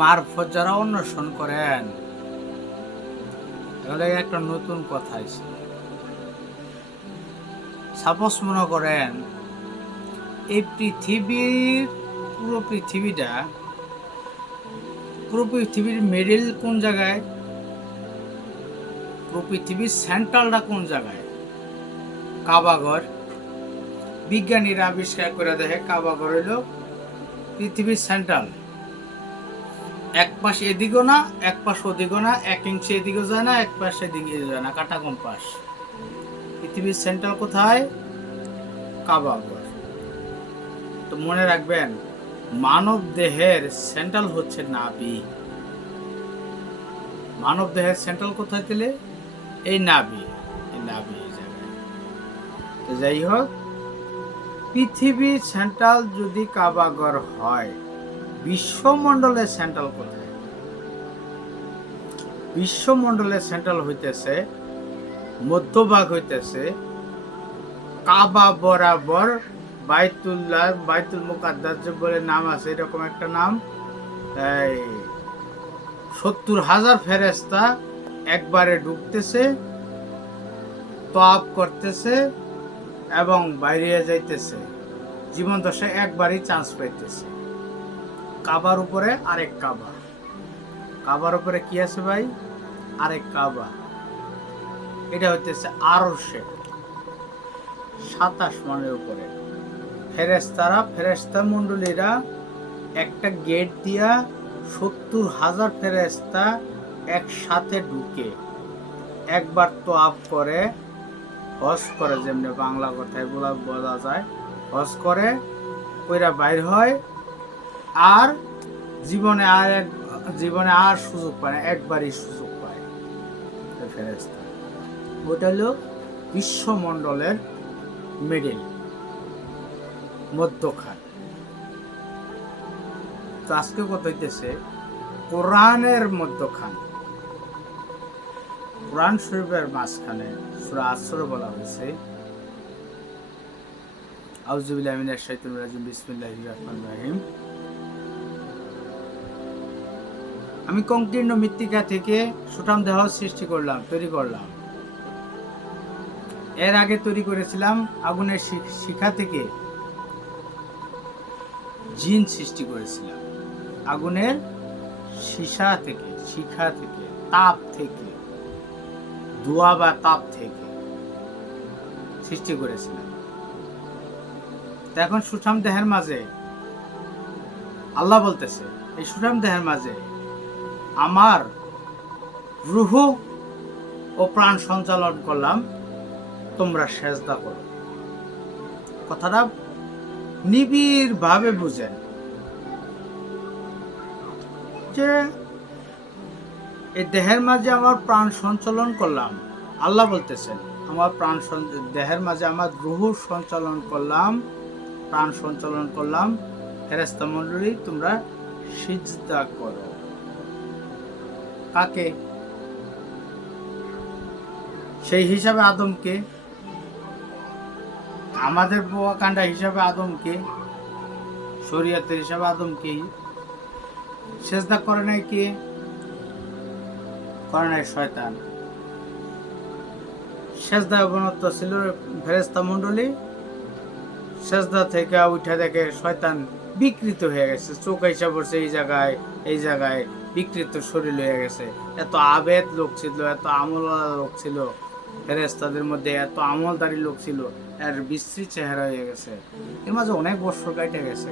মারফত যারা অন্বেষণ করেন, এগুলো একটা নতুন কথা আছে। সাপোজ মনে করেন এই পুরো পৃথিবীর মিডিল কোন জায়গায়, পুরো পৃথিবীর সেন্ট্রালটা কোন জায়গায়? কাবাঘর। বিজ্ঞানীরা আবিষ্কার করে দেখে কাবাঘর হইল পৃথিবীর সেন্ট্রাল। এক পাশ এদিকেও না, এক পাশ ওদিকেও না, 1 ইঞ্চি এদিকেও যায় না, এক পাশ এদিকে যায় না, কাটা কম্পাস। পৃথিবীর সেন্ট্রাল কোথায়? কাবাঘর। তো মনে রাখবেন, মানব দেহের সেন্ট্রাল হচ্ছে নাভি। মানব দেহের সেন্ট্রাল কোথায় দিলে? এই নাভি। এই জায়গায়। তো যাই হোক, পৃথিবীর সেন্ট্রাল যদি কাবাঘর হয়, বিশ্বমণ্ডলের সেন্ট্রাল কোথায়? বিশ্বমণ্ডলের সেন্ট্রাল হইতেছে, মধ্যভাগ হইতেছে কাবা বরাবর বাইতুল মুকাদ্দাস বলে নাম আছে, এরকম একটা নাম। 70,000 ফেরেশতা একবারে ঢুকতেছে, তওয়াফ করতেছে এবং বাইরে যাইতেছে, জীবন দশায় একবারই চান্স পাইতেছে। কাবার উপরে আরেক কাবা। কাবার উপরে কি আছে ভাই? আরেক কাবা। এটা হইতেছে আরশে 27 মানের উপরে। ফেরেশতা মণ্ডলীরা একটা গেট দিয়া 70,000 ফেরেশতা একসাথে ঢুকে একবার তওয়াফ করে, হজ করে, যেমনি বাংলা কথায় বলা যায়, হজ করে কইরা বাইর হয়, আর জীবনে আর সুযোগ পায় না, একবারই সুযোগ পায় ফেরেশতা। ওটা হলো বিশ্বমণ্ডলের মিডিল, মধ্যখান। তো আজকে কথা হইতেছে কোরআনের মধ্যখান, কোরআন শরীফের মাঝখানে সূরা আসর বলা হয়েছে, আউযু বিল্লাহি মিনাশ শাইতানির রাজিম, বিসমিল্লাহির রহমানির রহিম। আমি সংকীর্ণ মৃত্তিকা থেকে সুঠাম দেহ তৈরি করলাম। এর আগে তৈরি করেছিলাম আগুনের শিখা থেকে জিন সৃষ্টি করেছিলাম। আগুনের শিখা থেকে, তাপ থেকে, ধোঁয়া বা তাপ থেকে সৃষ্টি করেছিলাম। এখন সুঠাম দেহের মাঝে আল্লাহ বলতেছে, এই সুঠাম দেহের মাঝে আমার রূহ ও প্রাণ সঞ্চালন করলাম, তোমরা সেজদা করো। কথাটা নিবিড় ভাবে বুঝেন যে এই দেহের মাঝে আমার প্রাণ সঞ্চালন করলাম। আল্লাহ বলতেছেন, আমার দেহের মাঝে আমার রূহ সঞ্চালন করলাম, প্রাণ সঞ্চালন করলাম, ফেরেশতা মণ্ডলী তোমরা সিজদা করো। কাকে? সেই হিসাবে আদমকে, আমাদের কাণ্ডা হিসাবে আদমকে, শরীয়তের হিসাবে আদমকেই সেজদা করে নাই কে? করে নাই শয়তান। সেজদায় অবনত ছিল ফেরেশতা মণ্ডলী, সেজদা থেকে উঠে দেখে শয়তান বিকৃত হয়ে গেছে, চোখ এসে পড়ছে এই জায়গায় বিকৃত শরীর হয়ে গেছে। এত আবেদ লোক ছিল, এত আমলওয়ালা লোক ছিল ফেরেশতাদের মধ্যে, এত আমলদারি লোক ছিল, এর বিশ্রী চেহারা হয়ে গেছে। এর মাঝে অনেক বছর কেটে গেছে।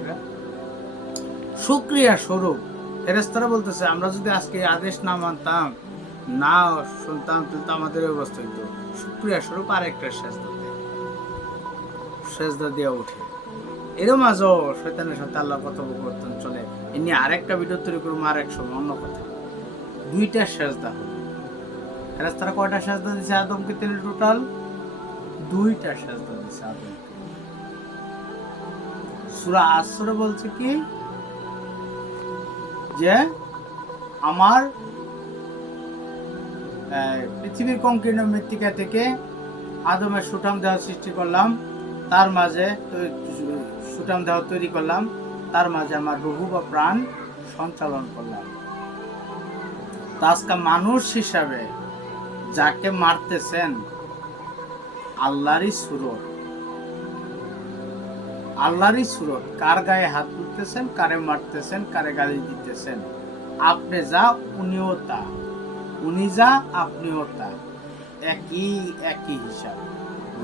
শুকরিয়া স্বরূপ ফেরেশতারা বলতেছে, আমরা যদি আজকে আদেশ না মানতাম, না শুনতাম, তাহলে আমাদের অবস্থা হইতো। শুকরিয়া স্বরূপ আরেকটা সেজদা দিয়ে উঠে। এর মাঝেও শয়তানের সাথে আল্লাহ কথোপকথন চলে। এ নিয়ে আরেকটা ভিডিও তৈরি করবো আরেক সময়, অন্য কথা। 2টা সেজদা হলো। ফেরেশতারা কয়টা সেজদা দিছে আদমকে? টোটাল 2টা সেজদা দিছে আদমকে। সূরা আসরে বলছে কি যে আমার পৃথিবীর সংকীর্ণ মৃত্তিকা থেকে আদমের সুঠাম দেহ সৃষ্টি করলাম, তার মাঝে সুঠাম দেহ তৈরি করলাম, তার মাঝে আমার রূহ বা প্রাণ সঞ্চালন করলাম। তা আজকে মানুষ হিসাবে যাকে মারতেছেন আল্লাহরই সুরত, আল্লাহরই সুরত। কার গায়ে হাত তুলতেছেন, কারে মারতেছেন, কারে গালি দিতেছেন, আপনি যা উনিও তা, উনি যা আপনিও তা, একই একই হিসাব।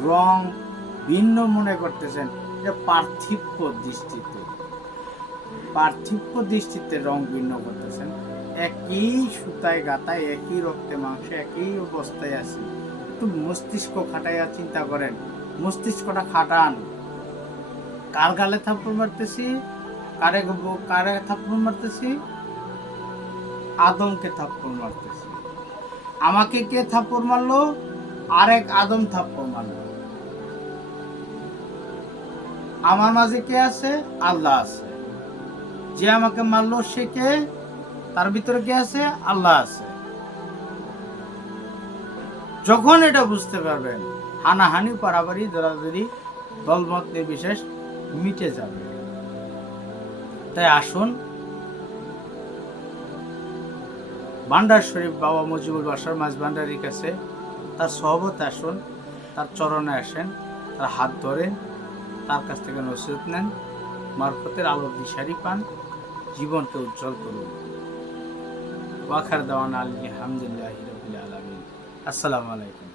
রং ভিন্ন মনে করতেছেন, এটা পার্থিব্য দৃষ্টিতে, পার্থিব্য দৃষ্টিতে রং ভিন্ন করতেছেন। একই সুতায় গাতায়, একই রক্তে মাংসে, একই অবস্থায় আছি। একটু মস্তিষ্ক খাটাইয়া চিন্তা করেন, মস্তিষ্কটা খাটান। কার গালে থাপ্পড় মারতেছি, কারে কারে থাপ্পড় মারতেছি? আদমকে থাপ্পড় মারতেছি। আমাকে কে থাপ্পড় মারলো? আরেক আদম থাপ্পড় মারলো। আমার মাঝে কে আছে? আল্লাহ আছে। যে আমাকে মারলো সে কে? তার ভিতরে কে আছে? আল্লাহ আছে। যখন এটা বুঝতে পারবেন, হানাহানি, পারাবারি, দরাদরি, দলমত নির্বিশেষ মিটে যাবে। তাই আসুন ভান্ডার শরীফ বাবা মুজিবুল বাসার মাঝ ভান্ডারির কাছে, তার সহবতে আসুন, তার চরণে আসেন, তার হাত ধরেন, তার কাছ থেকে নসিহত নেন, মারফতের আলোর দিশারি পান, জীবনকে উজ্জ্বল করুন। ওয়াখার দাওয়ানা আলহামদুলিল্লাহি রাব্বিল আলামিন। আসসালামু আলাইকুম।